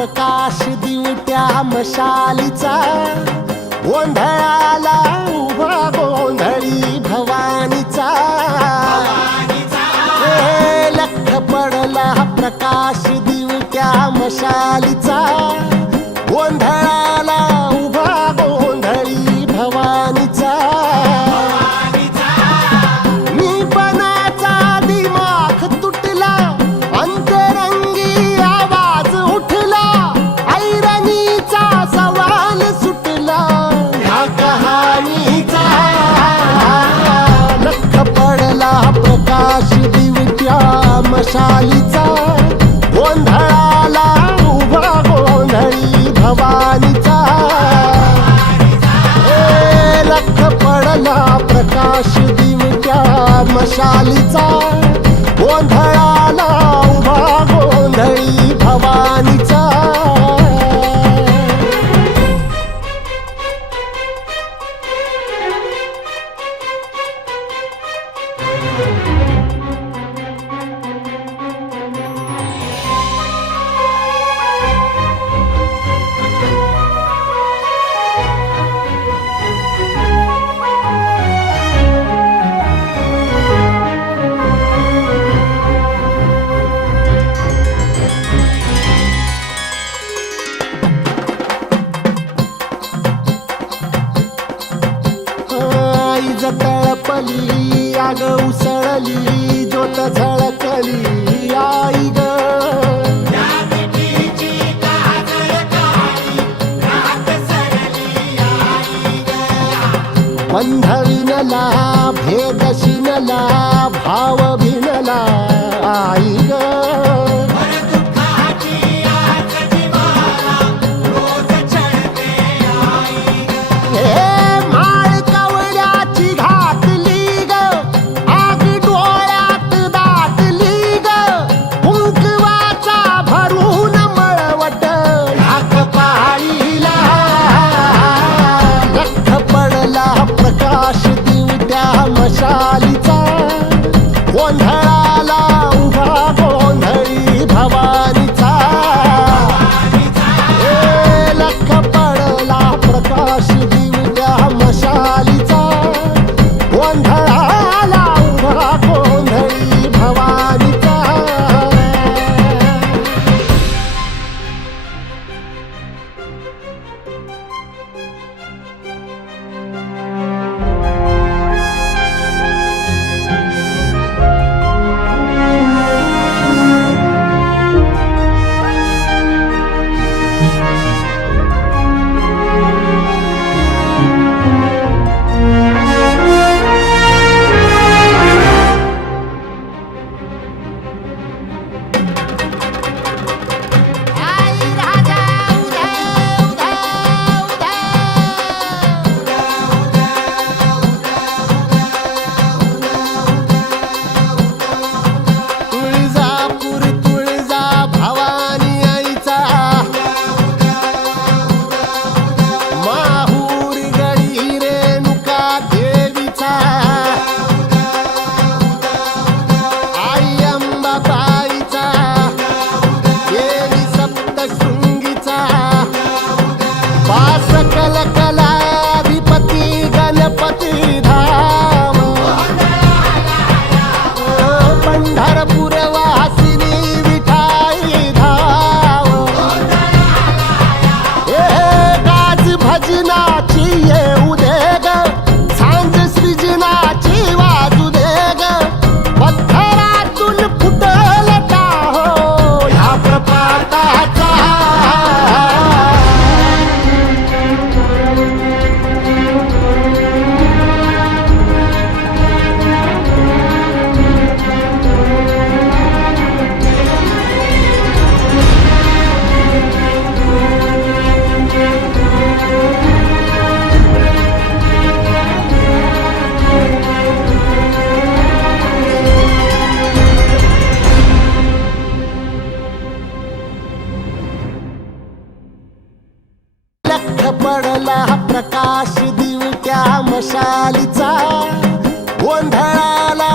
प्रकाश दिवट्या मशालीचा, गोंधळाला उभा गोंधळी भवानीचा. हे लख पडला प्रकाश दिवट्या मशालीचा, गोंधळाला उभा गोंधळी भवानीचा. मी पणाचा दिमाग तुटला, अंतरंगी आवाज उठला, ऐरणीचा सवाल सुटला ह्या कहाणीचा. लख पडला प्रकाश दिवट्या मशालीचा, गोंधळाला उभा गोंधळी भवानीचा. लख पडला प्रकाश दिवट्या मशालीचा, गोंधळाला उभा गोंधळी भवानीचा. तळपली आग उसळली, ज्योत झळकली आई ग. बंध विणला भेद शिनला, भाव भिनला आई ग. प्रकाश दिवट्या मशालीचा, गोंधळाला उभा गोंधळी भवानीचा. लख पडला प्रकाश दिवट्या मशालीचा, गोंधळाला उभा गोंधळी भवानीचा. सकल कलाधिपती गणपती धाम, पंढरपूर वासिनी विठाई धाम. गाज भजनाची येऊ दे ग, सांज सृजनाची वाजू दे ग. पत्थरातून फुटल का हो ह्या प्रपाताचा. पडला प्रकाश दिवट्या मशालीचा, गोंधळाला